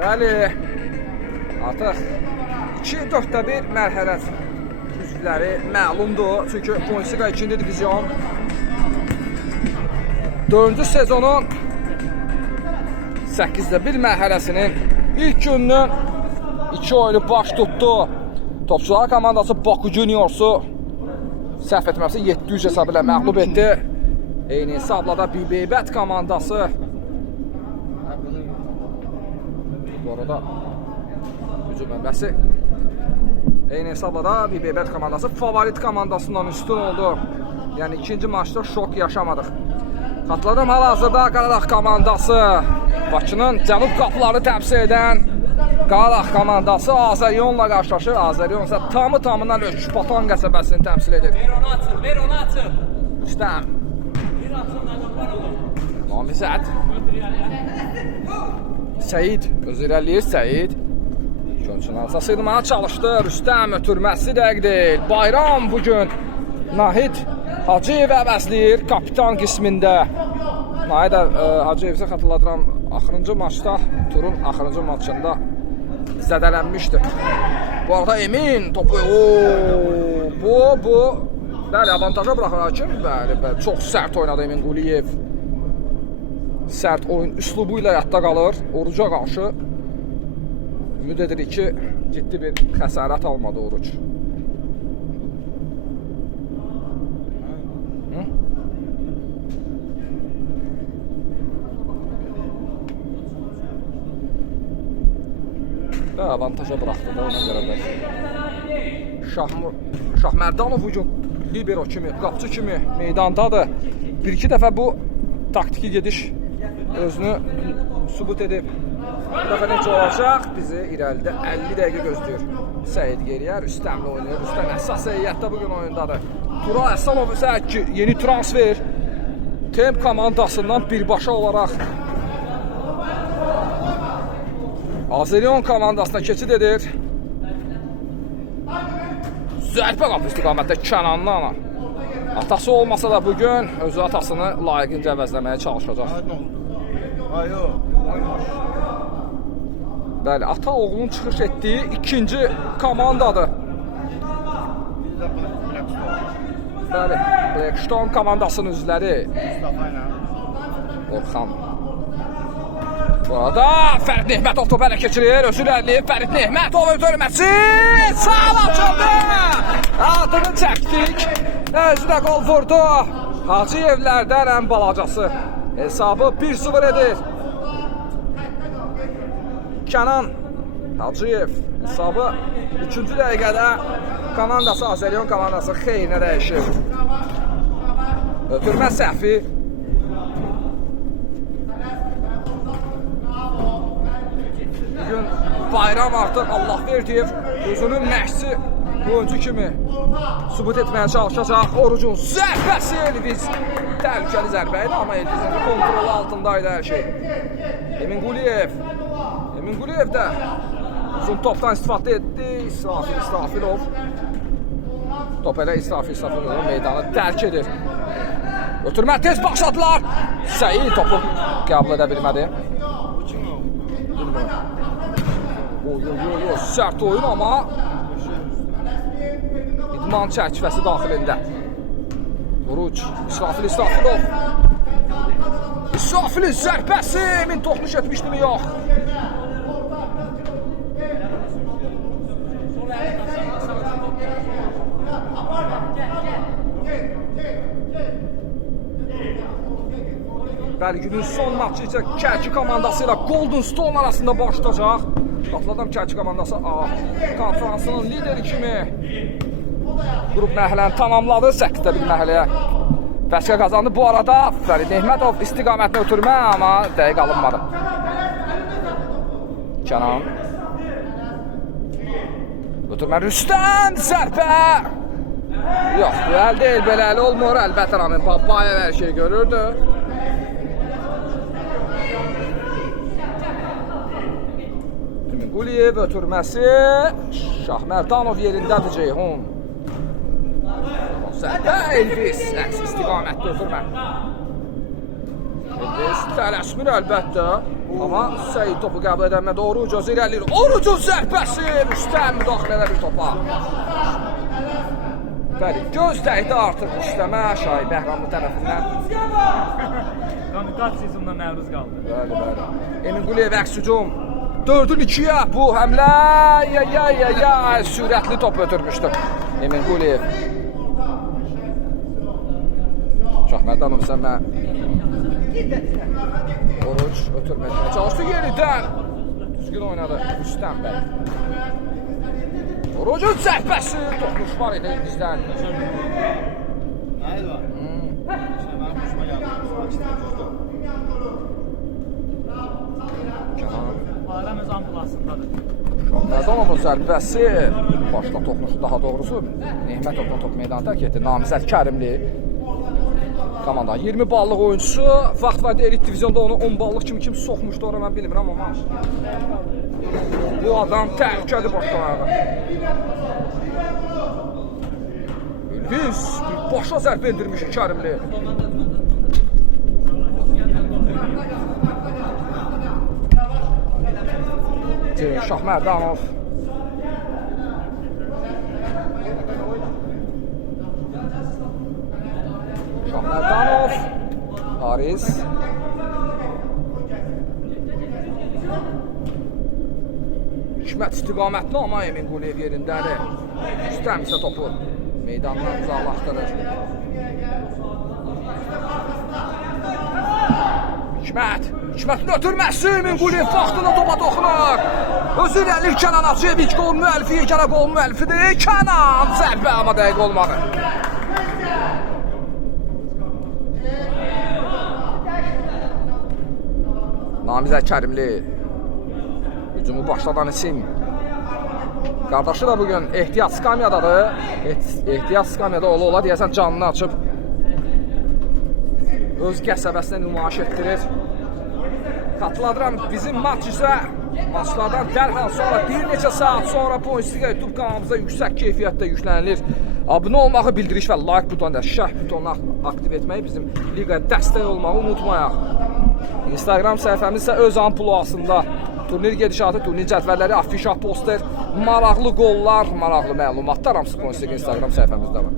Bəli, artıq 2-4-1 mərhələ üzvləri məlumdur. Çünki Bundesliga 2-ci divizyon 4-cü sezonun 8-1 mərhələsinin ilk gününün 2 oyunu baş tutdu. Topçular komandası Baku Juniorsu səhv etməmsə 700 hesabı ilə məğlub etdi. Eyni hesabla da Bibeybət komandası bu arada hücum mənbəsi eyni hesabla da Bibeybət komandası favorit komandasından üstün oldu. Yəni ikinci maçda şok yaşamadıq. Xatırladım, hal-hazırda Qaradağ komandası Bakının cənub qapıları təmsil edən Qaradağ komandası Azərionla qarşılaşır. Azərion isə tamı-tamından Öküpatan qəsəbəsini təmsil edir. Ver onu atın. Rüstəm. Namizəd. Səyid öz irəliyir. Səyid. Könçünalsa sığdırmağa çalışdı. Rüstəm ötürməsi dəqiq deyil. Bayram bugün Nahid Hacıyev əvəzləyir kapitan qismində. Nahid Hacıyev isə xatırladıram, axırıncı maçda, turun axırıncı maçında zədələnmişdi. Bu arada Emin topu, bu bəli, avantaja buraxır hakim. Bəli, çox sərt oynadı Emin Quliyev. Sərt oyun üslubu ilə yadda qalır. Oruca qarşı ümid edirik ki, ciddi bir xəsarət almadı Oruc. Avantaja buraxdı da ona görə də. Şahmərdanov bugün libero kimi, qapçı kimi meydandadır. Bir-iki dəfə bu taktiki gediş özünü sübut edib. Bu dəfə necə olacaq? Bizi irəlidə 50 dəqiqə gözləyir. Səyid geriyə, Rüstəmlə oynayır. Rüstəm əsas heyətdə bugün oyundadır. Tural Əsamov isə yeni transfer Temp komandasından birbaşa olaraq Azerion komandasına keçid edir. Zərbə qapı istiqamətdə Kənandan. Atası olmasa da bugün özü atasını layiqincə əvəzləməyə çalışacaq. Bəli, ata oğlunun çıxış etdiyi ikinci komandadır. Bəli, Blackstone komandasının üzvləri Orxan. Bu arada Fərid Nehmətov topu ələ keçirir. Özü irəliləyib Fərid Nehmətov ötürməsi. Sağ açıldı. Adını çəkdik. Özü də qol vurdu. Hacıyevlərdən ən balacası. Hesabı 1-0 edir. Kənan Hacıyev hesabı 3-cü dəqiqədə komandası Azerion komandası xeyrinə dəyişir. Ötürmə səhvi. Bugün Bayram artıq Allahverdiyev özünün məşqçi oyuncu kimi sübut etməyə çalışacaq. Orucun zərbəsi Elviz. Təhlükəli zərbə idi, amma Elvizin kontrolu altındaydı hər şey. Emin Quliyev də uzun topdan istifadə etdi. İsrafilov. Top elə İsrafilov meydanı dərk edir. Ötürmə tez başladılar. Səyid topu qəbul edə bilmədi. Sərt oyun, amma idman çərçivəsi daxilində. Oruc, İsrafilov. İsrafilin zərbəsi, Emin toxmuş etmişdi mi, yox? Bəli, günün son maçı isə Kərki komandası ilə Golden Stone arasında başlayacaq. Xatırladım, Kərki komandası konferansının lideri kimi qrup mərhələni tamamladı. 8-1 mərhələyə vəsqə qazandı. Bu arada Fərid Nehmətov istiqamətini ötürmə, amma dəqiq alınmadı. Kənan ötürmə, Rüstəm zərbə. Yox, bu əl deyil, belə əli olmur. Əlbəttə Ramin Babayev hər şey görürdü. Quliyev ötürməsi. Şahmərdanov yerindədir Ceyhun. Zərbə Elvis. Əks istiqamətli ötürmə. Elvis tələsmir əlbəttə. Amma Seyid topu qəbul edəmədə Oruc özü irəliyir. Orucun zərbəsi Rüstəm müdaxilədə bir topa. Bəli, göz dəydi artıq Rüstəmə Şahin Bəhramlı tərəfindən. Kamikaz hücumuna məruz qaldı. Bəli. Emin Quliyev əks hücum. 4-ün 2-yə bu həmlə. Sürətli top ötürmüşdü Emin Quliyev. Şahmərdanov Səmə. Oruc ötürməklə çalışdı yenidən. Düzgün oynadı Rüstəm bəy. Orucun zərbəsi toxunuş var idi bizdən. Hayır var. Hemen kuşma geldi. Bayram öz ambulasındadır. Şahmərdanovun zərbəsi başla toxunuşu daha doğrusu Nehmətovla top meydanı tərk etdi. Namizəd Kərimli komanda 20 ballıq oyuncusu vaxt var elit divizionda onu 10 ballıq kim soxmuşdu ora mən bilmirəm amma bu adam təhlükəli başlamağa. Biz başa zərbə endirmiş Kərimli. Şahmərdanov. Şahmərdanov. Haris. Hikmət istiqamətli amma Emin Quliyev yerindədir. Rüstəm isə topu meydandan uzaqlaşdırır. Hikmətin ötürməsi Emin Quliyev vaxtında topa toxunur. Özü irəlir Kənan Hacıyeviç qol müəllifi, yekana qol müəllifidir. Kənan zərbə amma dəqiq olmadı. Namizəd Kərimli hücumu başladan isim. Qardaşı da bugün ehtiyat skamyadadır. Ehtiyat skamyada ola deyəsən canını açıb öz qəsəbəsində nümayiş etdirir. Xatırladıram bizim maçlardan dərhal sonra bir neçə saat sonra Pointsliga YouTube kanalımıza yüksək keyfiyyətdə yüklənilir. Abunə olmağı, bildiriş və like butonuna, şərh butonuna aktiv etməyi, bizim liqaya dəstək olmağı unutmayaq. Instagram səhifəmiz isə öz ampluasında turnir gedişatı, turnir cədvəlləri, afişa, poster, maraqlı qollar, maraqlı məlumatlar hamısı Pointsliga Instagram səhifəmizdə var.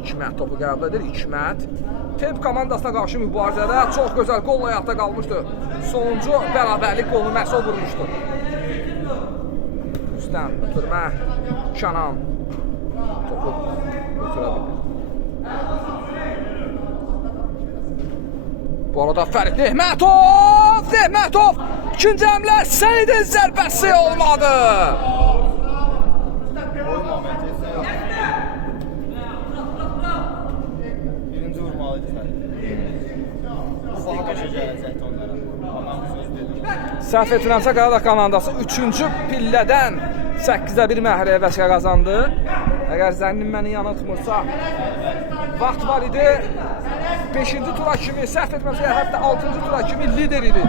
Hikmət topu qəbul edir. Hikmət Temp komandasına qarşı mübarizədə çox gözəl qolla həyatda qalmışdı. Sonuncu bərabərlik qolunu məhz o vurmuşdu. Rüstəm ötürmə. Kənan topu ötürə bilir. Bu arada Fərid Nehmətov ikinci həmlə Seyidin zərbəsi olmadı. Birinci vurmalıydı Fərid. Bu daha başa gələcəkdi onlara. Amma söz dedim. Səhv etmirəmsə Qaradağ komandası 3-cü pillədən 8-ə 1 məhrəyə vəsqə qazandı. Əgər zənnim məni yanıltmırsa, vaxt var idi. 5-ci tura kimi, səhv etmirəmsə, hətta 6-cı tura kimi lider idi.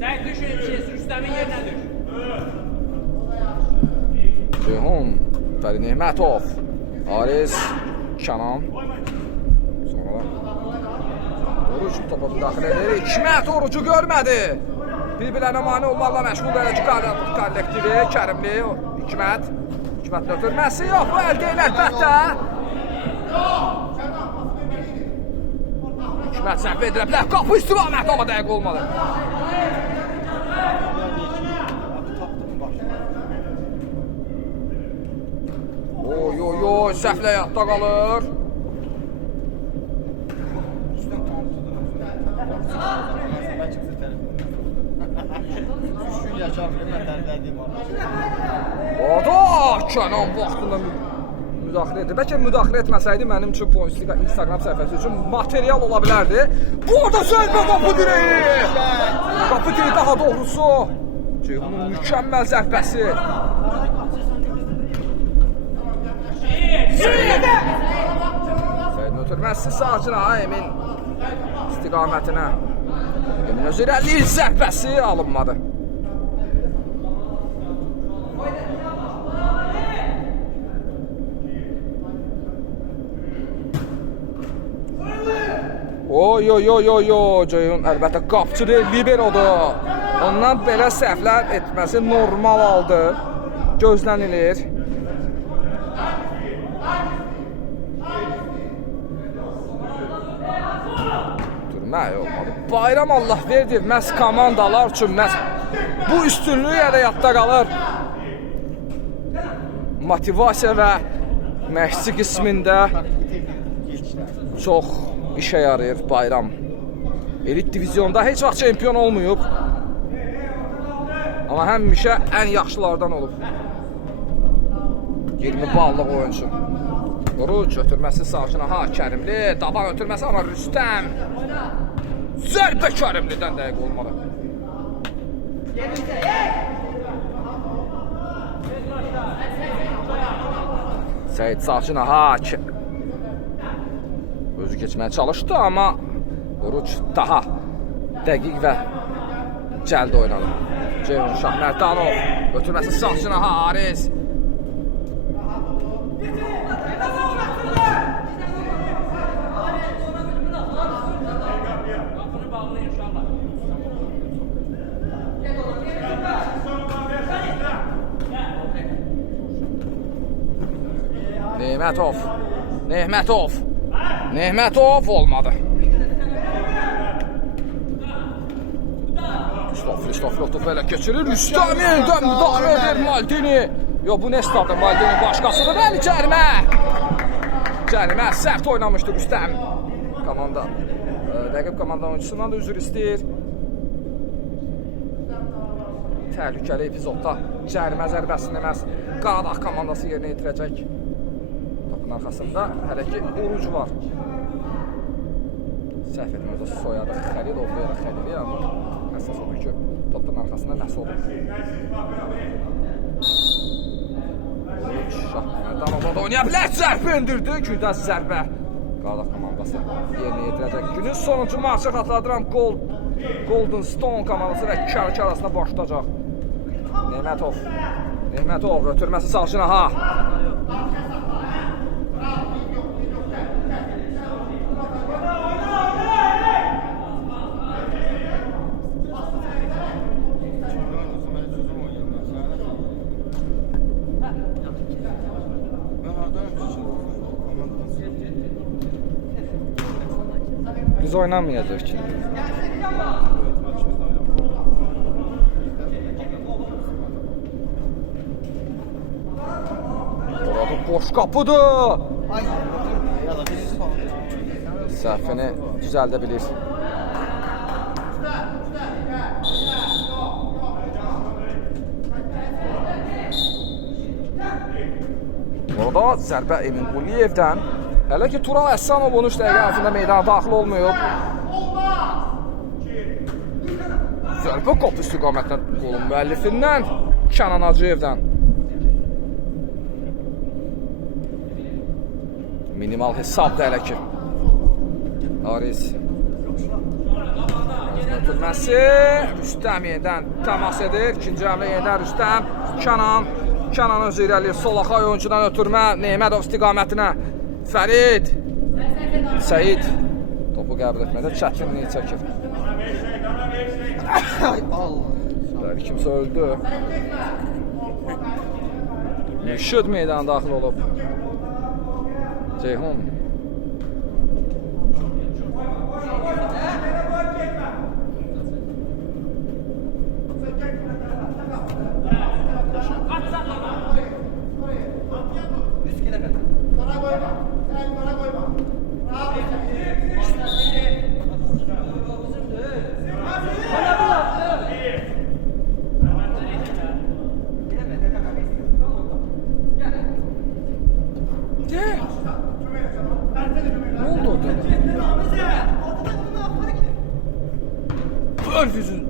Sən düşün ki, Rüstəmin yerinə düş. Ceyhun, Fərid Nehmətov, Haris, Kənan. Sonra Oruc topa müdaxilə edir. Hikmət Orucu görmədi. Bir-birlərinə mane olmaqla məşğul edici kollektivi Kərimli, Hikmətin ötürməsi yox, bu əldə ilə əlbəttə. Hikmət səhv edirə bilər, qapı istiqaməti amma dəqiq olmadı. Oy, səhvlə həyatda qalır. Orada Kənan vaxtında müdaxilə edir. Bəlkə müdaxilə etməsəydi mənim üçün Pointsliga Instagram səhifəsi üçün material ola bilərdi. Bu arada zərbə qapı direği. Qapı direği daha doğrusu. Ceyhunun mükəmməl zərbəsi. Seyidin ötürməsi sağcına Emin istiqamətinə. Emin öz irəliyir zərbəsi alınmadı. Oy oy oy oy oy. Ceyhun əlbəttə qapçıdır, liberodur. Ondan belə səhvlər etməsi normal haldır. Gözlənilir. Durmaq olmadı. Bayram Allah verdi. Məhz komandalar üçün məhz bu üstünlük yadda qalır. Motivasiya və məşqçi qismində çox işə yarayır Bayram. Elit divizyonda heç vaxt çempion olmayıb. Amma həmişə ən yaxşılardan olub. 20 ballıq oyuncu. Oruç ötürməsi Sakin Aha, Kərimli, daban ötürməsi amma Rüstəm. Zərbə Kərimlidən dəqiq olmalı. Səyid Sakin Aha özü keçməyə çalışdı, amma Oruç daha dəqiq və cəld oynadı. Ceyhun Şahmərdanov ötürməsi Sakin Aha, Ariz. Nehmetov olmadı. Kristoflov belə keçirir. Rüstəm yenidən müdaxilə edir Maldini. Yo, bu Nestadır, Maldini başqasıdır. Bəli, cərimə. Cərimə sərt oynamışdı Rüstəm. Komanda, rəqib komanda oyuncusundan da üzr istəyir. Təhlükəli epizodda cərimə zərbəsini məhz Qaradağ komandası yerinə yetirəcək. Topun arxasında hələ ki Oruc var. Səhv etməyəcək soyadı Xəlilov ya da Xəlili, amma əsas odur ki, topun arxasında nəsə olur. Oruc Şahmərdanov da oynaya bilər, zərbə indirdi, gündəz zərbə. Qaradağ komandası yerinə yetirəcək. Günün sonuncu maçı xatırladıram, Golden Stone komandası və Kərki arasında başlayacaq. Nehmetov ötürməsi Sakin Aha. Biz oynamayacaq ki. Burada boş qapıdır. Səhvini düzəldə bilir. Burada zərbə Emin Quliyevdən. Hələ ki Tural Əssanov 13 dəqiqə ərzində meydana daxil olmayıb. Zərbə qapı istiqamətlə qolun müəllifindən Kənan Hacıyevdən. Minimal hesabda hələ ki. Ariz. Ötürməsi. Rüstəm yenidən təmas edir. İkinci həmlə yenidən Rüstəm. Kənan özü irəliyir. Solaxay oyuncudan ötürmə. Nehmetov istiqamətinə. Fərid. Səyid. Topu qəbul etmədə çətinliyi çəkir. Bəli, kimsə öldü. Mürşid meydana daxil olub. Ceyhun. Örfüzün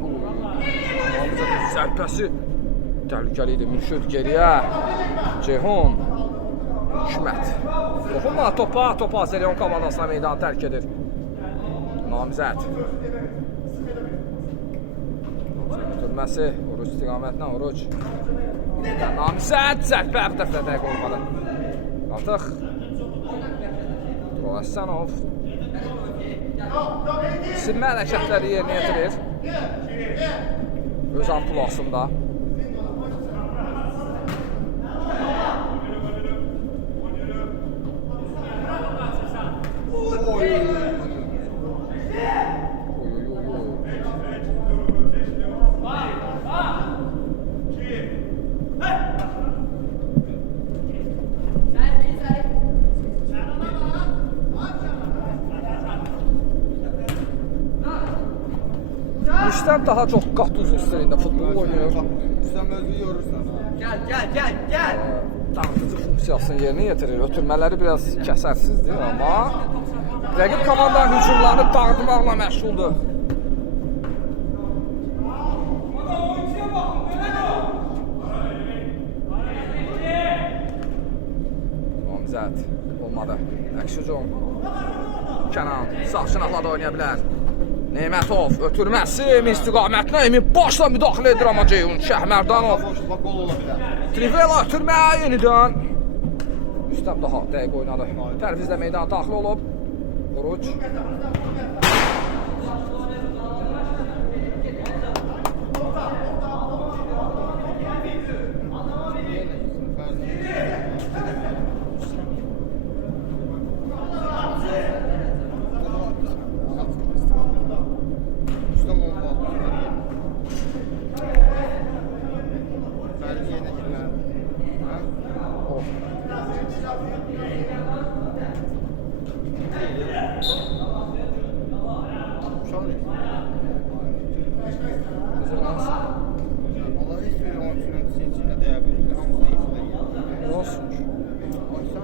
zərbəsi təhlükəli idi. Mürşid geriyə. Ceyhun. Hikmət. Toxunma topa Azərbaycan komandasına meydanı tərk edir. Namizəd. Ötürməsi. Oruc istiqamətinə Oruc. Namizəd. Zərbə bir dəfə dəqiq olmalı. Artıq Tural Əssanov. Silmə hərəkətləri yerinə yetirir. Öz ampulasında. Rüstəm daha çox qatuz üstlərində futbol oynuyor. Rüstəm özünü yorursan ha. Gel. Dağıtıcı funksiyasını yerinə yetirir. Ötürmələri biraz kəsərsizdir, amma rəqib komandanın hücumlarını dağıtmaqla məşğuldur. Namizəd olmadı. Əks hücum. Kənan sağ şınaqla da oynaya bilər. Nemətov ötürməsi istiqamətinə Emin başla müdaxilə edir amma Ceyhun Şəhmərdanov. Boşluqla qol ola bilər. Trivela ötürməyə yenidən. Rüstəm daha dəqiq oynadı. Pərvizlə meydana daxil olub. Oruç.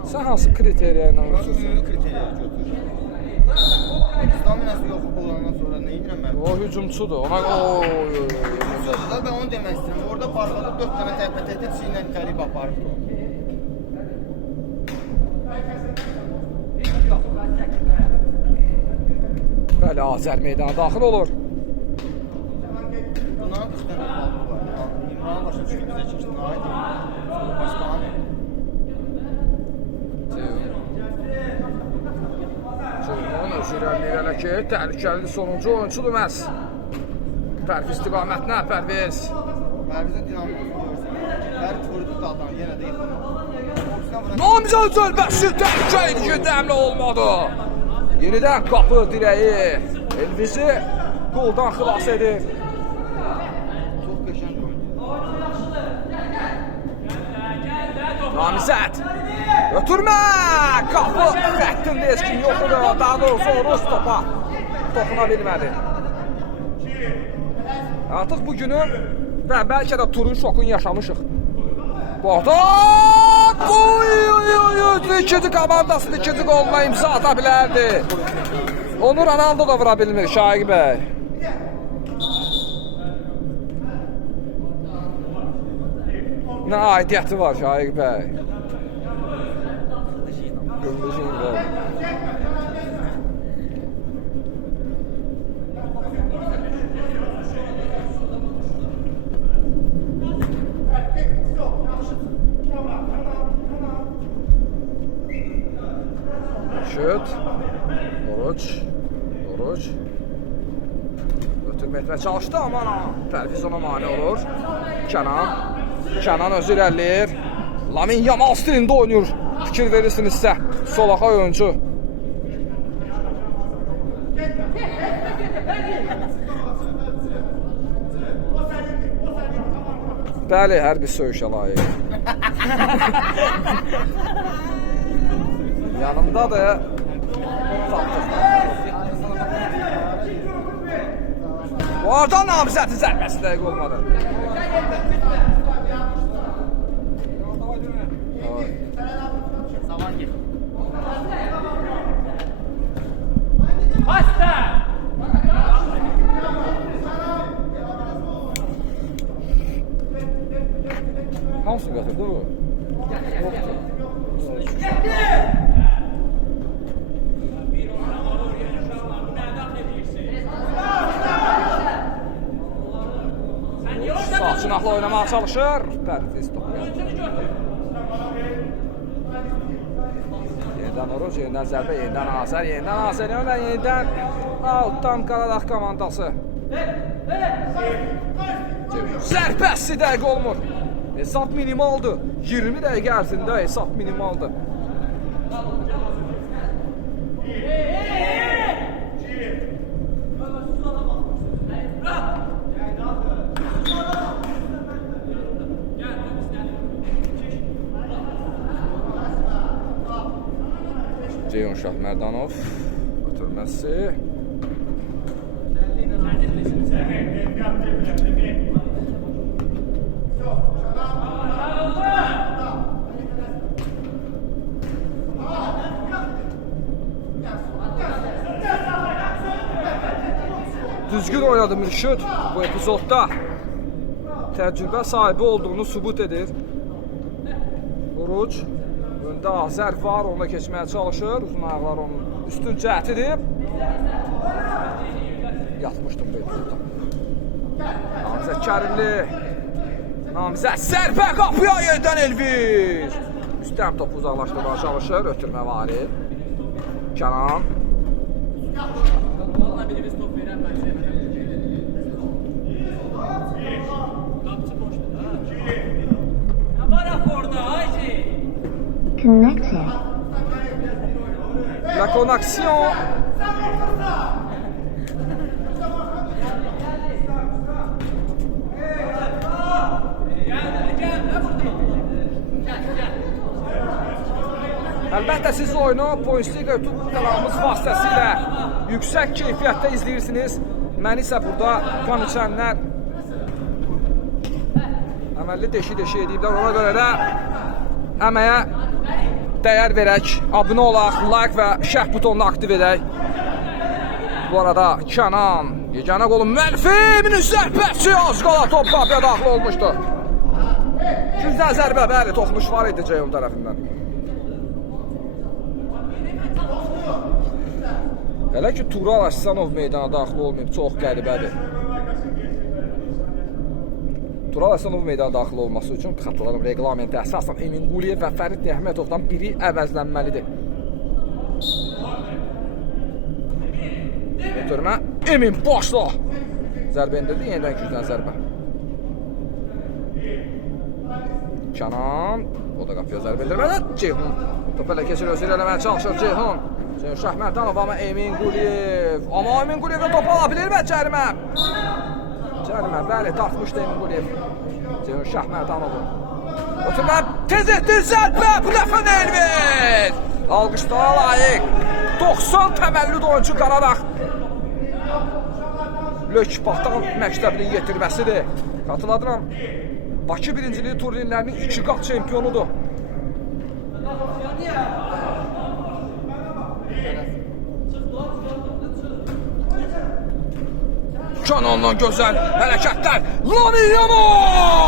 Sən hansı kriteriya ilə oynuyorsun? Kriteriya götürürəm. Staminası yox olandan sonra nə edirəm mən? O hücumçudur. Ona Ben onu demək istəyirəm. Orada parqada 4 dənə təhqət çiynlə qərib aparıb. Bəli, Azər meydana daxil olur. Bunların 3 dənə balı var. İmran başa düşür bizə keçdi. Haydi. Başqanı. Ceyhun öz irəliləyir hələ ki, təhlükəli sonuncu oyunçudur məhz. Pərviz istiqamətinə, Pərviz. Pərvizin dinamikasını görürsən. Pərviz vurdu daldan, yenə də yıxılır. Namizəd zərbəsi təhlükə edici dəmlə olmadı. Yenidən qapı dirəyi Elvizi qoldan xilas edir. Çox qəşəng oynuyor. Namizəd ötürmə! Qapı xəttində heç kim yox idi. Daha doğrusu Rus topa toxuna bilmədi. Artıq bugünün və bəlkə də turun şokunu yaşamışıq. Bağdat! İkinci komandasının ikinci qoluna imza ata bilərdi. Onu Ronaldo da vura bilmir Şaiq bəy. Nə aidiyyəti var Şaiq bəy? Qırmızı var. Şut. Oruç. Ötürmə etmə çalışdı amma Pərviz ona mane olur. Kənan özü irəliləyir. Lamin Yamal stilində oynuyor. Fikir verirsinizsə solaqa oyuncu. Bəli, hər bir söyüşə layiq. Yanımda da bu arada namizətin zərbəsi dəqiq olmadı. Pasta! Hamısını götürdü bu? Yoxdur. Sağ çınaqla oynamağa çalışır. Pərviz topu. Yenidən Oruc, yenidən zərbə, yenidən Azər, yenidən Azəryan və yenidən outdan Qaradağ komandası. Zərbəsi dəqiq olmur. Hesab minimaldır. 20 dəqiqə ərzində hesab minimaldır. Ceyhun Şahmərdanov ötürməsi. Düzgün oynadı Mürşid bu epizodda. Təcrübə sahibi olduğunu sübut edir. Oruc. Öndə Azər var, ona keçməyə çalışır. Uzun ayaqlar onun üstün cəhtidir. Yatmışdım bu epizodda. Namizəd Kərimli. Namizəd sərbə qapıya yerdən Elviz. Üstəm topu uzaqlaşdırmağa çalışır. Ötürmə var. Kənan. Valla birimiz top verən mən şey Qapçı boşdur da. Ne var orada Ayşe? Connected. La connexion. Əlbəttə siz oyunu Pointsliga YouTube kanalımız vasitəsilə yüksək keyfiyyətdə izləyirsiniz. Mən isə burada qan içənlər əməlli deşi-deşi ediblər. Ona görə də əməyə dəyər verək, abunə olaq, like və şərh butonunu aktiv edək. Bu arada Kənan, yeganə qolu Məlfiminin zərbəsi az qala top qapıya daxil olmuşdu. Gücdən zərbə, bəli, toxunuş var idi Ceyhun tərəfindən. Hələ ki, Tural Əslanov meydana daxil olmayıb, çox qəribədir. Tural Əslanov meydana daxil olması üçün xatırladım, reglamentə əsasən Emin Quliyev və Fərid Nəhmətovdan biri əvəzlənməlidir. Ötürmə, Emin başla! Zərbə indirdi, yenidən gücdən zərbə. Kənan, o da qapıya zərbə indirmədən Ceyhun. Top elə keçir, özü eləməyə çalışır Ceyhun. Ceyhun Şahmərdanov, amma Emin Quliyev. Amma Emin Quliyevdən top ala bilir mi Cərimə? Cərimə, bəli, dartmışdı Emin Quliyev. Ceyhun Şahmərdanovun. Ötürmə, tez etdir zərbə, bu dəfə Elviz. Alqışlara layiq. 90 təməllüd oyuncu Qaradağ. Lök Baxtan məktəbinin yetirməsidir. Xatırladıram, Bakı birinciliyi turnirlərinin 2 qat çempionudur. Kənandan gözəl hərəkətlər. Lamiyyanov!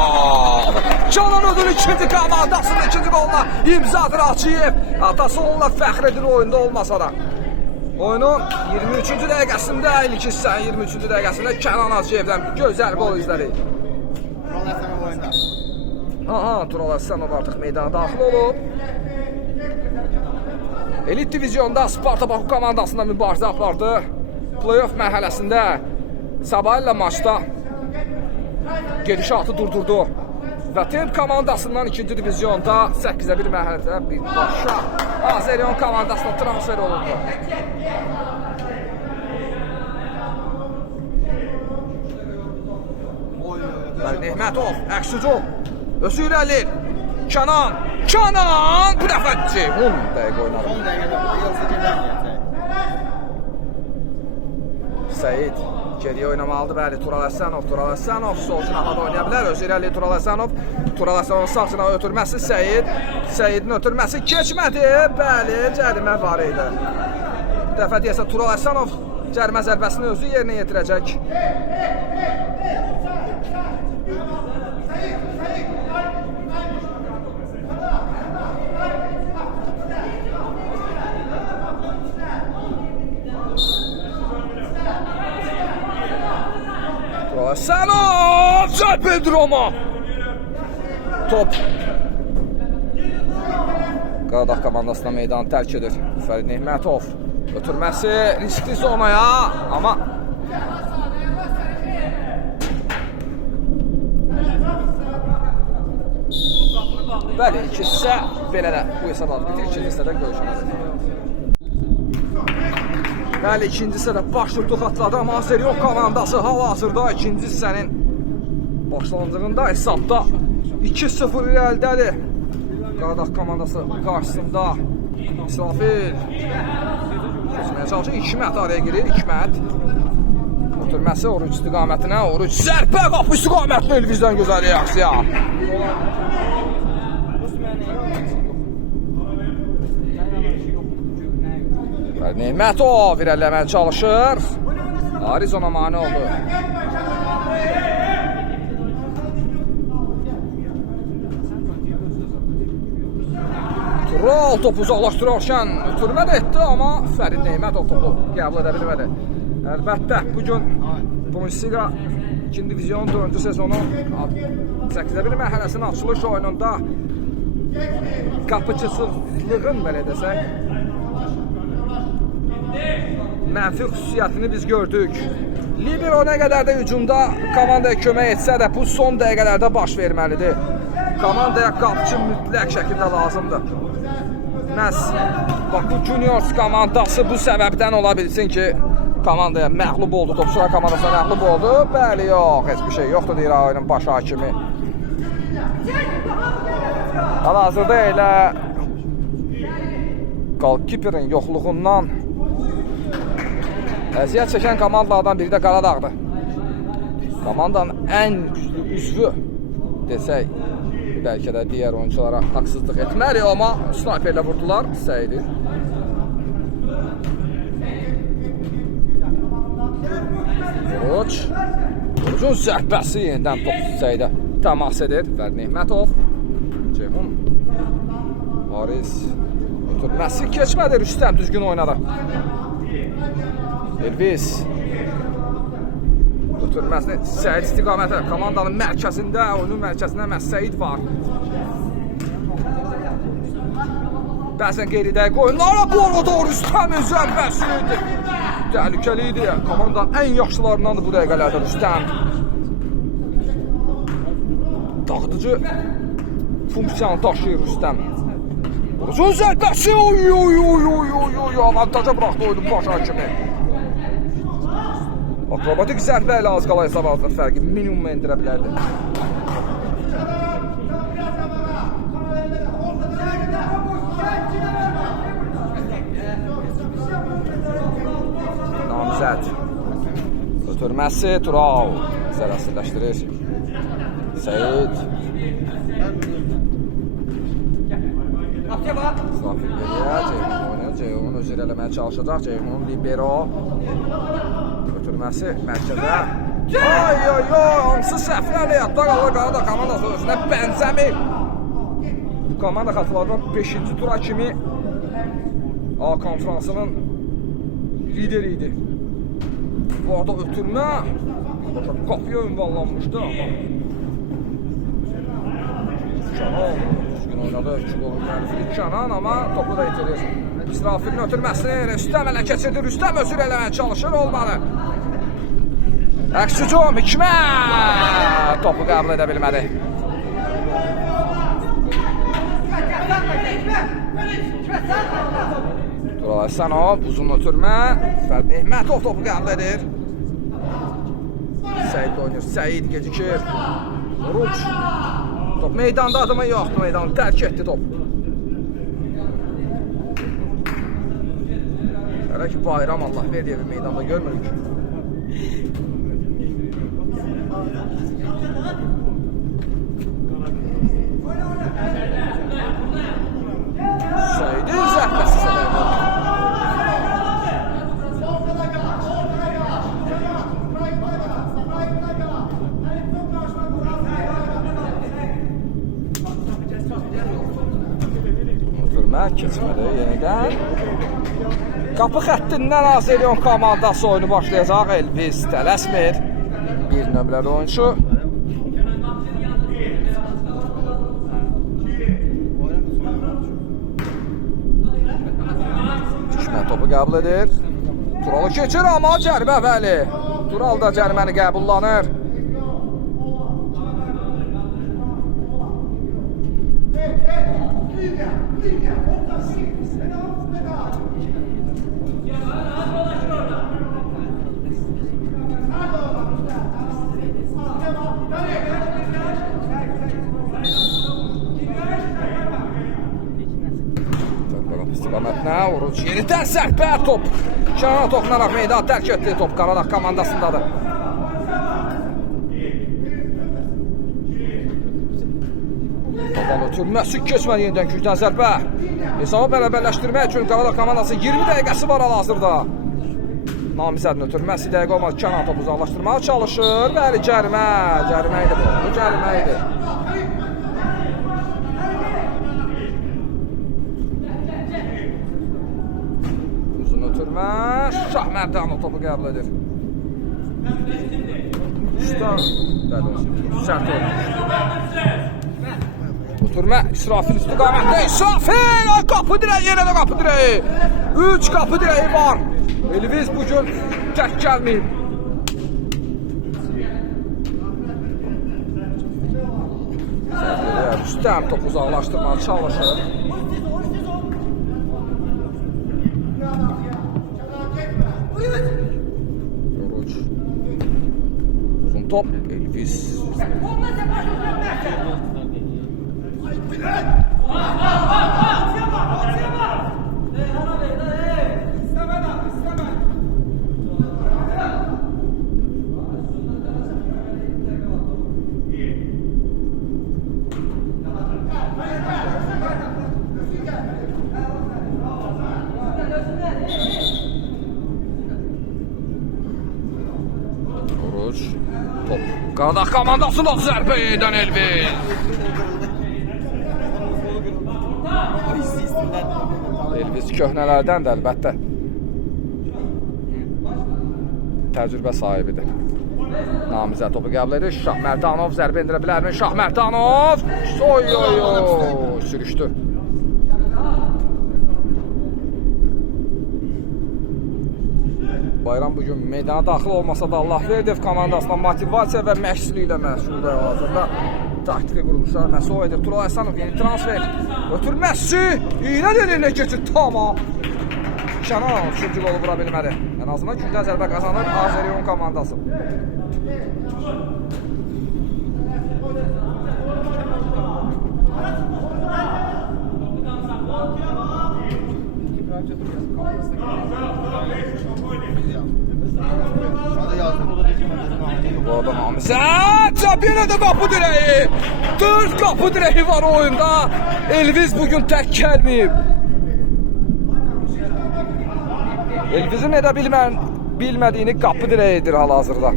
Kənan ödülü ikinci komandasının ikinci qoluna imzadır Açıyev. Atası onunla fəxr edir oyunda olmasa da. Oyunun 23-cü dəqiqəsində, ilk hissənin 23-cü dəqiqəsində Kənan Açıyevdən gözəl qol izlədik. Tural Əslanov oyunda. Tural Əslanov artıq meydana daxil olub. Elit divizyonda Sparta Baku komandasında mübarizə apardı. Playoff mərhələsində Sabah ilə maçda gedişatı durdurdu. Və Temp komandasından 2-ci divizyonda 8-1 mərhələdə birbaşa Azəryan komandasına transfer olundu. Nəhmətov, əks hücum. Özü irəlir. Kənan. Bu dəfə Ceyhun dəqiq oynadı. Son dəqiqədə bu yolsa gedən gələcək. Səid geriyə oynamalıdır, bəli, Tural Əslanov sol cinahada oynaya bilər, özü irəli Tural Əslanov sağ cinaha ötürməsi Səidin ötürməsi keçmədi, bəli, cərimə var idi. Bu dəfə deyəsə Tural Əslanov cərimə zərbəsini özü yerinə yetirəcək. Əslanov zərbə indir amma. Top. Qaradağ komandasına meydanı tərk edir. Fərid Nehmətov ötürməsi riskli zonaya, amma bəli, ikinci hissə belə də bu hesabla bitir. İkinci hissədə görüşənədir. Bəli, ikinci hissədə baş tutduq atladı Mazerion komandası hal-hazırda ikinci hissənin başlanıcığında hesabda 2-0 irəlidədir. Qaradağ komandası qarşısında İsrafil keçməyə çalışır. Hikmət araya girir. Hikmət ötürməsi Oruc istiqamətinə. Oruc zərbə qapı istiqamətli Elvizdən gözəl reaksiya. Nehmətov irəliləməyə çalışır. Arizona mane oldu. Tural topu uzaqlaşdırarkən ötürmə də etdi, amma Fərid Nehmətov topu qəbul edə bilmədi. Əlbəttə, bugün Bundesliga 2-ci divizyon 4-cü sezonu 8-1 mərhələsinin açılış oyununda qapıçısılığın belə desək mənfi xüsusiyyətini biz gördük. Libero nə qədər də hücumda komandaya kömək etsə də bu son dəqiqələrdə baş verməlidir. Komandaya qapıcı mütləq şəkildə lazımdır. Məhz Baku Juniors komandası bu səbəbdən ola bilsin ki, komandaya məğlub oldu, Topçular komandasına məğlub oldu. Bəli, yox, heç bir şey yoxdur deyir oyunun baş hakimi. Hal-hazırda elə golkiperin yoxluğundan əziyyət çəkən komandalardan biri də Qaradağdır. Komandanın ən güclü üzvü desək, bəlkə də digər oyunculara haqsızlıq etməliyik, amma snayperlə vurdular, Səidi. Orucun zərbəsi yenidən top Səidə təmas edir. Fərid Nehmətov, Ceyhun, Ariz ötürməsi keçmədi, Rüstəm düzgün oynadı. Elviz ötürməsini Səid istiqaməti komandanın mərkəzində, oyunun mərkəzində məhz Səid var. Bəzən qeyri-dəqiq oyunlara qorudu Rüstəmin zərbəsi idi. Təhlükəli idi. Komandanın ən yaxşılarındandır bu dəqiqələrdə Rüstəm. Dağıdıcı funksiyanı daşıyır Rüstəm. Orucun zərbəsi avantaja buraxdı oyunun baş hakimi. Akrobatik zərbə ilə az qala hesab alınır, fərqi minimuma endirə bilərdi. Namizəd ötürməsi Tural zərərsizləşdirir. Səid Safir geriyə, Ceyhun oynayır, Ceyhun özü eləməyə çalışacaq, Ceyhunun libero ötürməsi mərkəzə. Ay, hansı səhvlərlə yadda qalır Qaradağ komandası özünə bənzəmir. Bu komanda xatırladılan 5-ci tura kimi A konferansının lideri idi. Bu arada ötürmə qapıya ünvanlanmışdı, amma Canan düzgün oynadı, 2 qolun müəllifi Canan, amma topu da itirir. İsrafilin ötürməsini Rüstəm ələ keçirdi. Rüstəm özür eləməyə çalışır, olmalı. Əks hücum, Hikmət topu qəbul edə bilmədi. Tural Həsənov, uzun ötürmə. Fərid Nehmətov topu qəbul edir. Səid oynayır, Səid gecikir. Oruc. Top meydanda adımı yoxdur, meydanı tərk etdi top. Hələ ki, bayram Allah verdiyi bir meydanda görmürük. Səidin zəhbəsi səbəbi. Keçmədi yenidən. Qapı xəttindən Azerion komandası oyunu başlayacaq. Elviz tələsmir. Bir nömrəli oyuncu. Hikmət topu qəbul edir. Turalı keçir, amma cərimə Vəli. Tural da cəriməni qəbullanır. İstiqamətinə Oruc yenidən sərpə top. Kənara toxunaraq meydan tərk etdi. Top Qaradağ komandasındadır. Topan ötürməsi keçmədi yenidən gücdən zərbə. Hesabı bərabərləşdirmək üçün Qaradağ komandası 20 dəqiqəsi var hal-hazırda. Namizədin ötürməsi dəqiqə olmaz. Kənar topu uzaqlaşdırmağa çalışır. Bəli, cərimə. Cərimə idi bu. Bu cərimə idi. Şahmərdanov topu qəbul edir. Sərt oynamışdır. Oturma, İsrafil istiqamətdə. İsrafil! Qapı dirəyi, yenə də qapı dirəyi. 3 qapı dirəyi var. Elviz bugün tək gəlməyib. Rüstəm topu uzaqlaşdırmağa çalışır. Oruç. Uzun top. Elviz. Top. Qaradağ komandasında zərbə edən Elviz. Elviz köhnələrdən də əlbəttə. Təcrübə sahibidir. Namizəd topu qəbul edir. Şahmərdanov zərbə endirə bilərmi? Şahmərdanov! Oy oy oy! Sürüşdü. Bayram bugün meydana daxil olmasa da Allahverdiyev komandasına motivasiya və məşqçiliklə məşğuldur hal-hazırda. Taktiki quruluşlar məsul edir. Tural Həsənov yeni transfer. Ötürməsi iynə delilinə keçir Tama. Kənan üçüncü qolu vura bilmədi. Ən azından gücdən zərbə qazanır Azerion komandası. Bu adam Namizəd yenə də qapı dirəyi. 4 qapı dirəyi var oyunda. Elviz bugün tək gəlməyib. Elvizin edə bilmədiyini qapı dirəyidir hal-hazırda.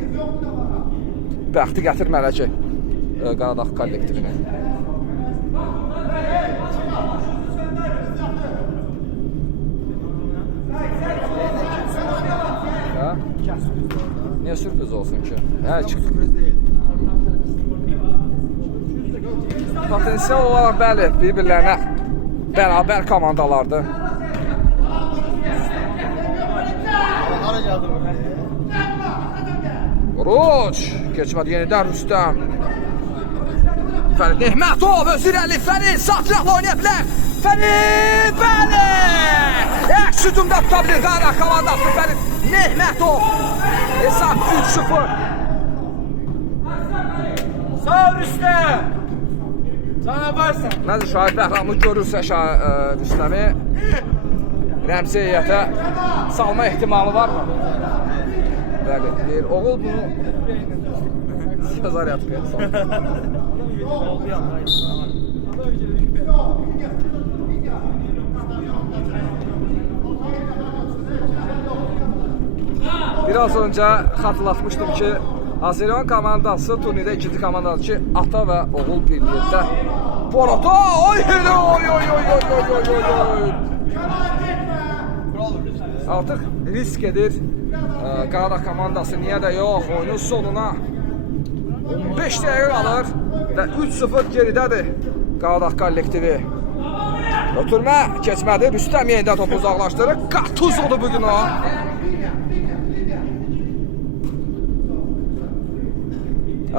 Bəxti gətirməli ki Qaradağ kollektivini. Niye sürpriz olsun ki? Hə, sürpriz deyil. Potensial olarak bəli, bir-birlərinə bərabər komandalardır. Oruç, keçmədi yenidən Rüstəm. Fərid Nehmətov, özür əli, Fərid satraqla oynaya bilər. Fərid, bəli! Əks hücumda tutabilir Qaradağ komandası Fərid Nehmətov. Hesab 3-0. Sağ ol Rüstəm. Sana varsan. Nədir Şahid Bəhramlı görürsə Rüstəmi Rəmzi heyətə salma ehtimalı var mı? Bəli, deyir, oğul bunu Sezar yatmıyor. Biraz önce hatırlatmıştım ki Azerion komandası turnirde ikinci komandadır ki ata ve oğul birliğinde. Bu arada oy oy oy oy oy oy oy oy. Artık risk edir Qaradağ komandası, niye de yok, oyunun sonuna 15 dəqiqə qalır ve 3-0 geridədir Qaradağ kollektivi. Ötürmə keçmədi. Rüstəm yenidən topu uzaqlaşdırır. Gattuzo'dur bugün o.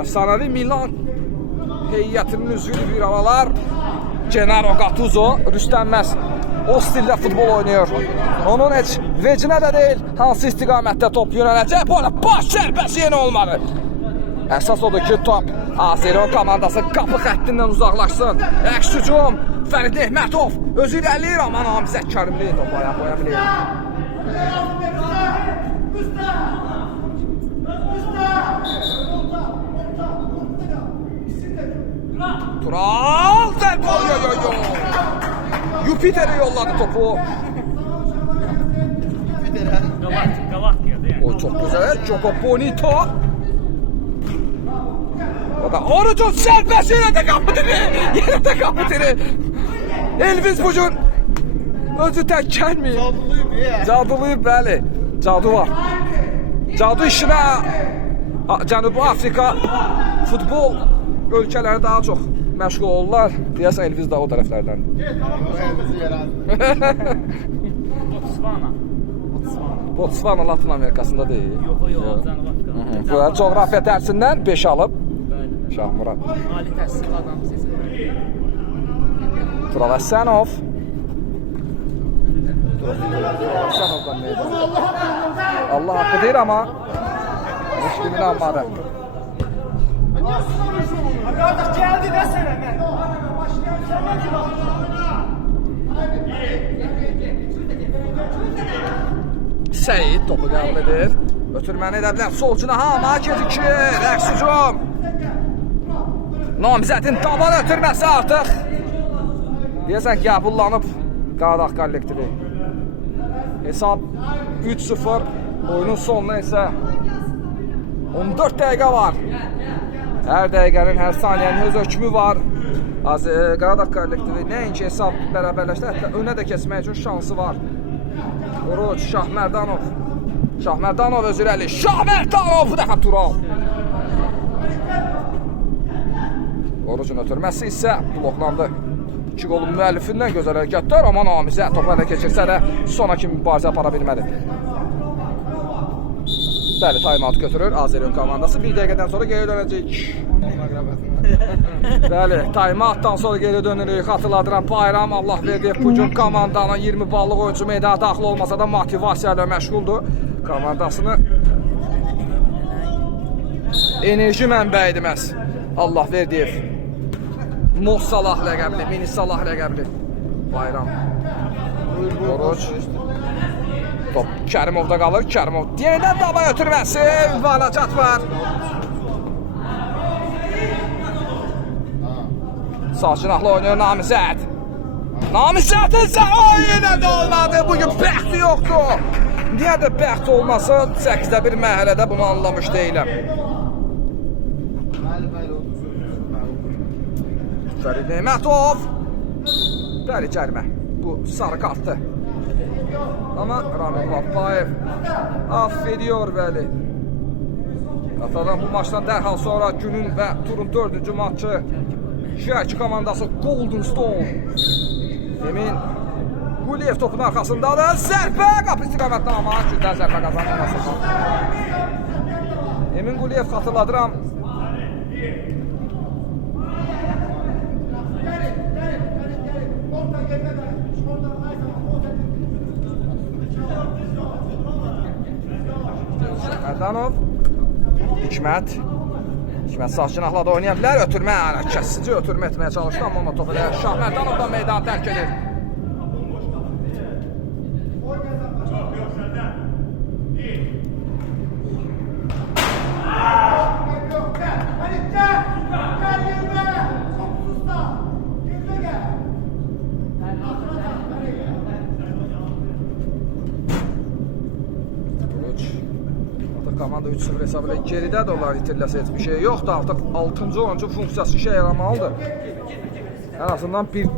Əfsanəvi Milan heyətinin üzvü bir aralar Gennaro Gattuzo. Rüstəm məhz o stildə futbol oynuyor. Onun heç vecinə də deyil hansı istiqamətdə top yönələcək. Böyle baş zərbəsi yenə olmadı. Əsas odur ki, top Azərion komandası qapı xəttindən uzaqlaşsın. Əks hücum Fərid Nehmətov özü irəliyir, amma Namizəd Kərimli topu ayaq qoya bilir. Tural zərbə. Jupiter'e yolladı topu. Gavat geldi yani. O çok güzel. Çok bonito. O da Oruc'un serbest yine de kapıtırı. Yine de kapıtırı. Elviz bugün özü tək gəlməyib. Cadılıyım ya. Cadılıyıb, bəli. Cadu var. Cadu işinə Cənubi Afrika futbol ölkələri daha çox məşğul olurlar. Deyəsən Elviz də o tərəflərdəndir. Botswana Latın Amerikasında deyil. Yok Cənubi Afrika. Bu coğrafiya dərsindən 5 alıb. Şahmurad. Ali təhsil adam seçim. Tural Həsənov. Həsənovdan meydan. Allah haqqı deyir amma heç kim inanmadı. Geldi de sene ben. Səyid topu qəbul edir. Ötürməni edə bilər. Sol cinaha amma gecikir. Rəqs hücum. Namizədin tavan ötürməsi artıq. Deyəsən qəbullanıb Qaradağ kollektivi. Hesab 3-0. Oyunun sonuna isə 14 dəqiqə var. Hər dəqiqənin, hər saniyənin öz hökmü var. Qaradağ kollektivi nəinki hesab bərabərləşdi, hətta önə də keçmək üçün şansı var. Oruc, Şahmərdanov. Şahmərdanov öz irəli. Şahmərdanov bu dəfə Tural. Orucun ötürməsi isə bloklandı. 2 qolun müəllifindən gözəl hərəkətlər, amma Namizə topu ələ keçirsə də sona kimi mübarizə apara bilmədi. Bəli, time-out götürür Azərion komandası. 1 dəqiqədən sonra geri dönəcək. Bəli, time-outdan sonra geri dönürük. Xatırladıram, Bayram Allah verdi. Bugün komandanın 20 ballıq oyuncu meydana daxil olmasa da motivasiya ilə məşğuldur. Komandasını enerji mənbəyidir məhz. Allah verdi. Mo Salah ləqəbli, Mini Salah ləqəbli. Bayram. Oruc. Top Kərimovda qalır. Kərimov yenidən daba ötürməsi. Ünvana çatmır. Sağ cinahla oynuyor Namizəd. Namizədin yenə də olmadı. Bugün bəxti yoxdur. Niyə də bəxt olmasın? 8-də bir mərhələdə bunu anlamış deyiləm. Fərid Nehmətov. Bəli, cərimə. Bu sarı kartdır. Ama Ramil Babayev affediyor bəli. Atadan bu maçdan dərhal sonra günün və turun 4-cü maçı Şəhərki komandası Golden Stone. Emin Quliyev topun arxasındadır. Zərbə qapı istiqamətdən amma gücdən zərbə qazanılması. Emin Quliyev xatırladıram. Şəhərdanov. Hikmət sağ cinahla da oynaya bilər. Ötürmə, kəsici ötürmə etməyə çalışdı, amma ona topu da Şahmərdanovdan meydanı tərk edir. Komanda 3-0 hesabıyla geridə də onlar itirləsə heç bir şey yoxdur. Artıq 6-cı oyuncu funksiyası işə yaramalıdır. Ən azından bir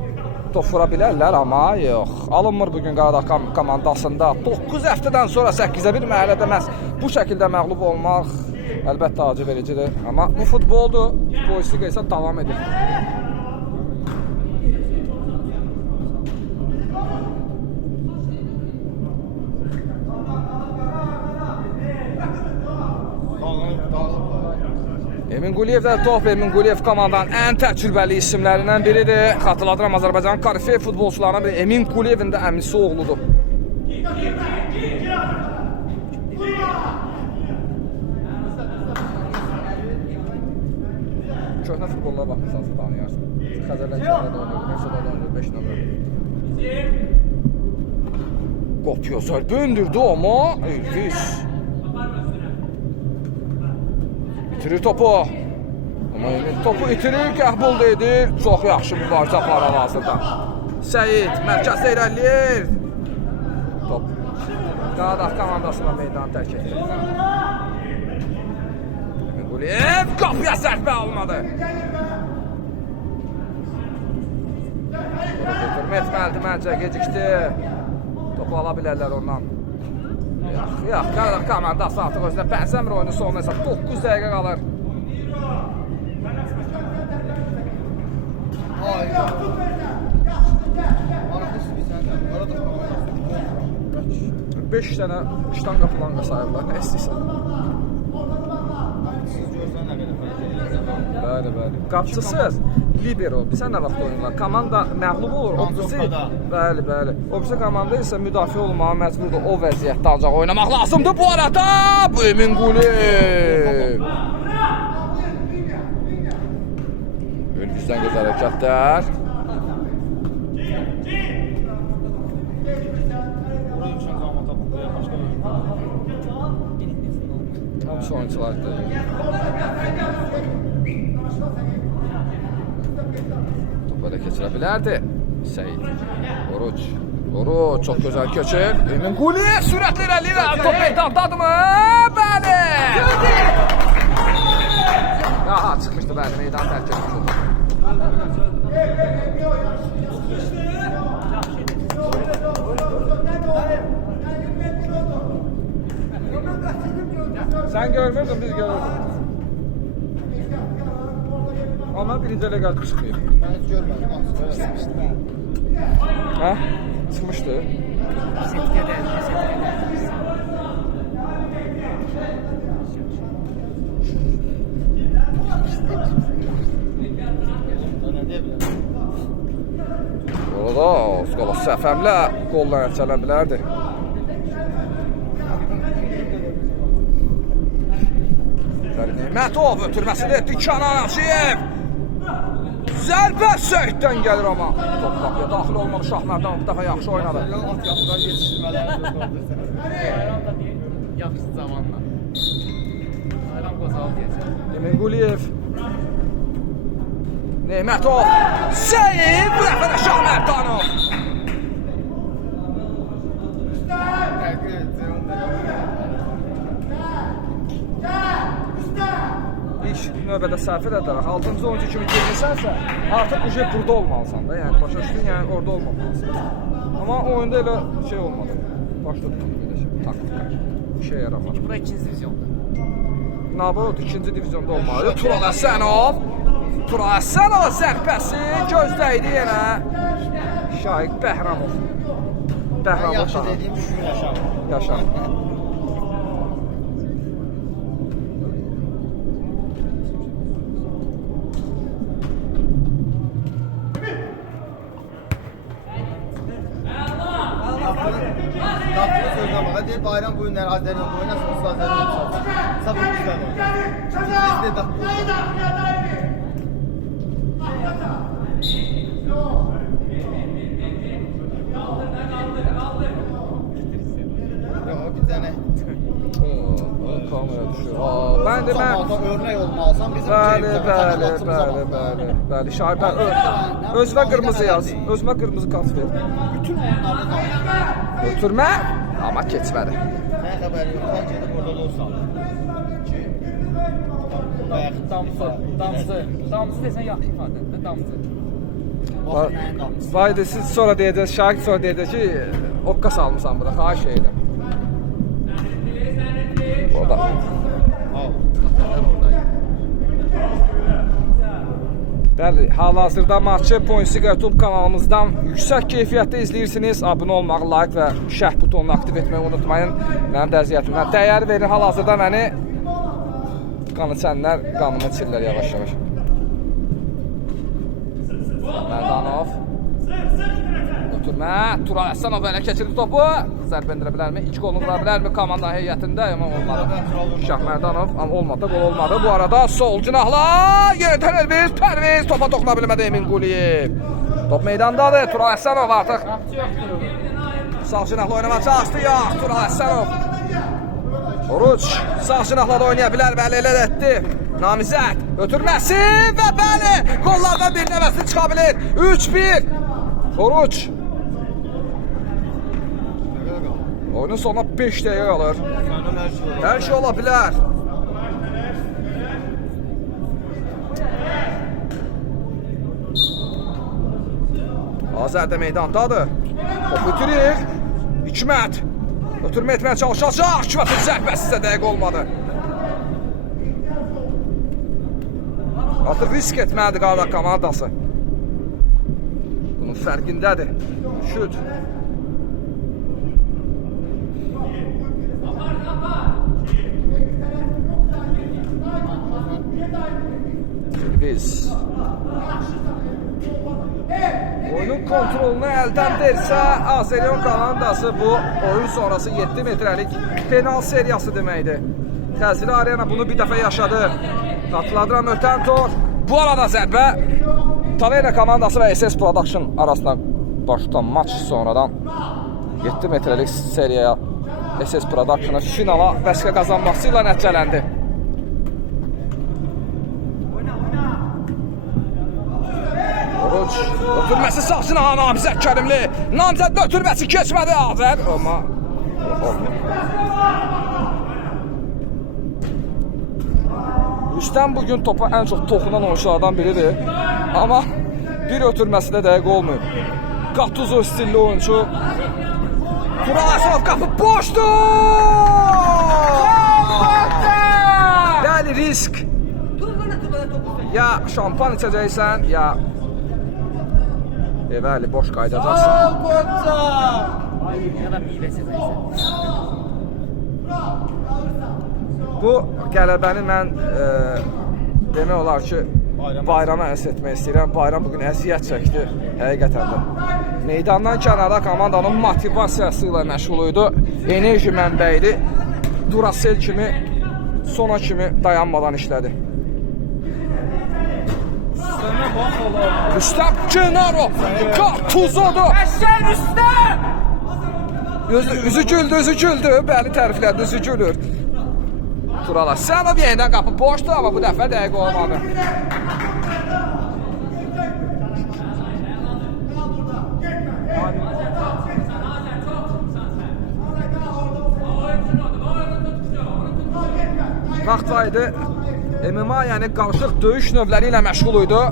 top vura bilərlər, amma yox. Alınmır bugün Qaradağ komandasında. 9 həftədən sonra 8-ə 1 mərhələdə məhz bu şəkildə məğlub olmaq əlbəttə acı vericidir. Amma bu futboldur. Bu istiqa isə davam edir. Emin Quliyev də top. Emin Quliyev komandanın ən təcrübəli isimlərindən biridir. Xatırladıram, Azərbaycanın korifey futbolçularından biri Emin Quliyevin də əmisi oğludur. Köhnə futbollara baxırsanız tanıyarsın. Xəzərlənkərdə də oynayır, Mersodada oynayır, 5 nömrə. Qopuyor, zərbə indirdi amma Elvis bitirir topu. Amma topu itirir, qəbul edir. Çox yaxşı mübarizə aparır hazırda. Səyid mərkəzdə irəliləyir. Top Qaradağ komandasına meydanı tərk etdi. Emin Quliyev qapıya zərbə almadı. Götürmə etməlidir məncə, gecikdi. Topu ala bilərlər ondan. Yox, Qaradağ komandası artıq özünə bənzəmir oyunu sonuna hesab. 9 dəqiqə qalır. Hayır. 5 dənə ştanga planga sayırlar, nə istəyirsən? Siz görsən nə qədər fərq Bəli, bəli. Qapçısız, libero. Bizə nə vaxt oynayırlar? Komanda məğlub olur. Bəli, bəli. O bizə komanda isə müdafiə olmağa məcburdur. O vəziyyətdə ancaq oynamaq lazımdır bu arada. Bu Emin Quliyev. Elvisdən gözəl hərəkətlər. Hamısı oyunculardır. Top belə keçirə bilərdi. Səyid. Oruç. Çox gözəl keçir. Emin Quliyev sürətlə irəliləyir. Top meydandadırmı? Bəli. Aha, çıxmışdı bəli. Meydanı tərk etmiş oldu. Sen görmürdün, biz görürdük. Ama birinci elə gəlib çıxmayıb. Mən heç görmədim. Çıxmışdı mən. Hə? Çıxmışdı. Orada Oskala Səfəmlə qolla ərçələ bilərdi. Nemətov ötürməsini etdi Kənan Əşiyev. Zərbə Səyiddən gəlir amma. Top qapıya daxil olmadı Şahmərdan bu dəfə yaxşı oynadı. At yaxıdan yetişdirmələri Yaxşı zamanla. Ayran qozalı deyəcəm. Emin Quliyev. Nemətov. Səyid bu dəfə də Şahmərdanov. İş növbədə səhv edərək 6-cı oyuncu kimi girmisənsə, artıq bu şey burada olmalısan da, yəni başa düşdün, yəni orada olmamalısan. Amma oyunda elə şey olmadı. Başladı belə şey, taktika, işə yaramadı. Bura 2-ci divizyonda. Nabarot 2-ci divizyonda olmalı. Tural Həsənov. Tural Həsənov zərbəsi gözdəydi yenə. Şahik Bəhramov. Bəhramov yaxşı dediyim şükür Yaşar. Hadi bayram bu günler Azerbaycan'da oynasın, Azerbaycan'da oynasın. Sabah güzel Yok bir tane. Kamera düşüyor. Ben örnek olmalısan bizim Bəli. Şahid özünə qırmızı yaz. Özünə qırmızı kart ver. bütün onları da. Ötürmə, amma keçmədi. Nə xəbəri yox, sən gedib orada lov sal. Damcı desən yaxşı ifadədir, damcı. Vay de siz sonra deyəcəksiniz, Şahid sonra deyəcək ki, okka salmısan bura, xahiş edirəm. Orada. Bəli, hal-hazırda maçı Pointsiga YouTube kanalımızdan yüksək keyfiyyətdə izləyirsiniz. Abunə olmağı, like və şərh butonunu aktiv etməyi unutmayın. Mənim də əziyyətimə dəyər verir. Hal-hazırda məni Qanı içənlər qanını içirlər yavaş-yavaş. Mərdanov. Götürmə. Tural Həsənov elə keçirdi topu. Zərbə endirə bilərmi? İlk qolunu vura bilərmi komanda heyətində? Amma olmadı. Şah Mərdanov. Amma olmadı, qol olmadı. Bu arada sol cinahla yenidən Elvis Pərviz topa toxuna bilmədi Emin Quliyev. Top meydandadır. Tural Həsənov artıq. Sağ cinahla oynamağa çalışdı. Yox, Tural Həsənov. Oruç sağ cinahla da oynaya bilər, bəli elə etdi. Namizəd ötürməsi və bəli qollardan bir nəvəsi çıxa bilir. 3-1. Oruç. Oyunun sonuna 5 dəqiqə qalır. Hər şey ola bilər. Azər də meydandadır. Top itirir. Hikmət. Ötürmə etməyə çalışacaq. Hikmətin zərbəsi isə dəqiq olmadı. Artıq risk etməlidir Qarabağ komandası. Bunun fərqindədir. Şut. Biz oyunun kontrolunu əldən versə Azərbaycan komandası bu oyun sonrası 7 metrəlik penal seriyası deməkdir. Təzili Arena bunu bir dəfə yaşadı. Xatırladıram ötən tur. Bu arada zərbə Tavera komandası və SS Production arasında baş tutan maç sonradan 7 metrəlik seriyaya SS Production'a finala vəsqə qazanması ilə nəticələndi. Oruç ötürməsi sağ cinaha Namizəd Kərimli. Namizəd ötürməsi keçmədi Azər. Amma olmuyor. Rüstəm bugün topa ən çox toxunan oyunculardan biridir. Amma bir ötürməsi də dəqiq olmuyor. Gattuso stilli oyuncu. Tural Həsənov qapı boşdur! Bəli, risk. Ya şampan içəcəksən, ya bəli, boş qaydacaqsan. Bu qələbəni mən demək olar ki, bayrama həsr etmək istəyirəm. Bayram bugün əziyyət çəkdi, həqiqətən də. Meydandan kənarda komandanın motivasiyası ilə məşğul idi. Enerji mənbəyi Duracell kimi, sona kimi dayanmadan işlədi. Rüstəm Kenarov, Gattuso'dur. Əşən Rüstəm! Üzü güldü. Bəli, təriflədi, üzü gülür. Tural Həsənov yenidən qapı boşdur, amma bu dəfə dəqiq olmadı. Vaxt var idi. MMA, yəni qarışıq döyüş növləri ilə məşğul idi.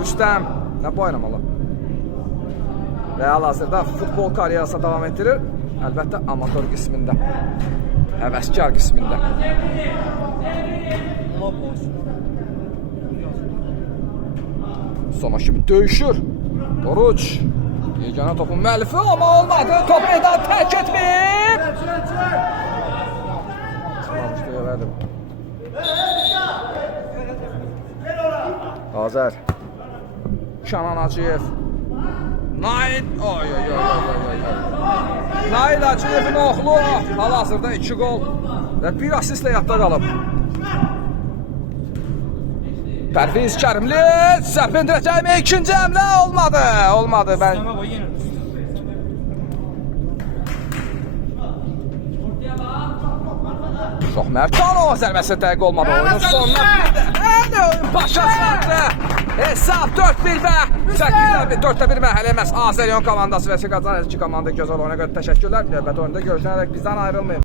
Rüstəm nə boynamalı? Və hal-hazırda futbol karyerasına davam etdirir. Əlbəttə amatör qismində. Həvəskar qismində. Sona kimi döyüşür. Oruç. Yeganə topun müəllifi, amma olmadı. Top meydan tərk etmir. Azər. Kənan Hacıyev. Nail. Nail Hacıyevin oğlu. Hal-hazırda 2 gol və 1 asistlə yadda qalıb. Pərviz Kərimli. Səhv endirəcəkmi? İkinci həmlə olmadı. Olmadı. Çox Mərkanov zərbəsi dəqiq olmadı. Oyunun sonuna başa çıxdı. Hesab 4-1 və 4-1 mərhələ məhz Azərbaycan komandası və Qazan Əzki komanda gözəl oyuna görə təşəkkürlər. Növbəti oyunda görüşənərək bizdən ayrılmayın.